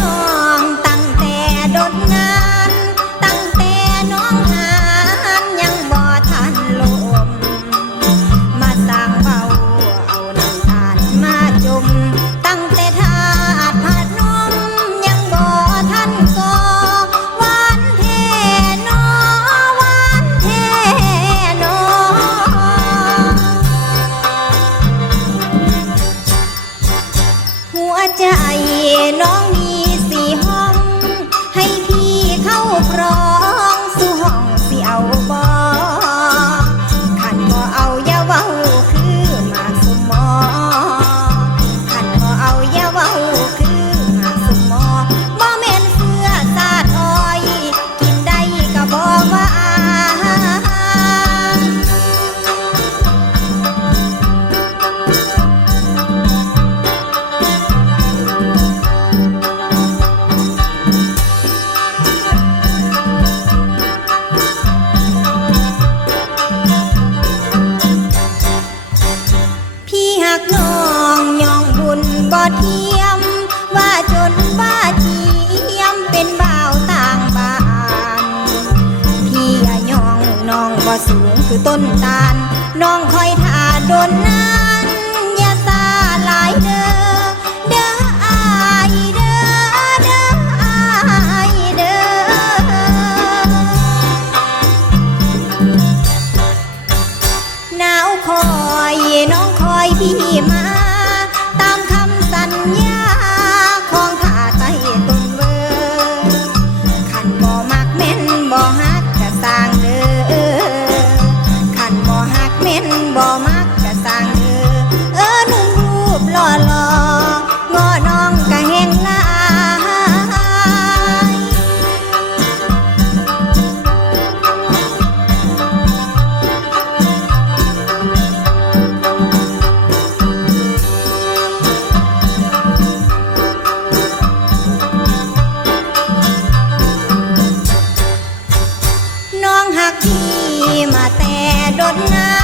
น้องตั้งแต่ดนนานตั้งแต่น้องหานยังบ่ทันลมมาสร้างเบาเอาน้ำตาลมาจุ่มตั้งแต่ถาดผัดนมยังบ่ทันก่อหวานแท้น้อหวานแท้น้อหัวใจน้องห้องให้พี่เข้าครองสู่ห้องสิเอาบ่ขันบ่เอาอย่าเว้าคือมาสมอขันบ่เอาอย่าเว้าคือมาสมอบ่แม่นเสื้อสาดอ้อยกินได้ก็บ่ว่าน้องยองบุญบ่เทียมว่าจนว่าเทียมเป็นบ่าวต่างบ้านพี่ยองน้องบ่สูงคือต้นตาลน้องคอยท่าโดนนานอย่าซาหลายเด้อเด้ออายเด้อเด้ออายเด้อหนาวคอยน้องคอยพี่มาตามคำสัญญาของข้าใต้ต้นเบอขันบ่มักแม่นบ่ฮักกะสร้างเด้อขันบ่ฮักแม่นบ่มักกะสร้างเด้อหนุ่มรูปหล่อๆง้อน้องกะแห้งลายน้องหักพี่มาแต่ดนนา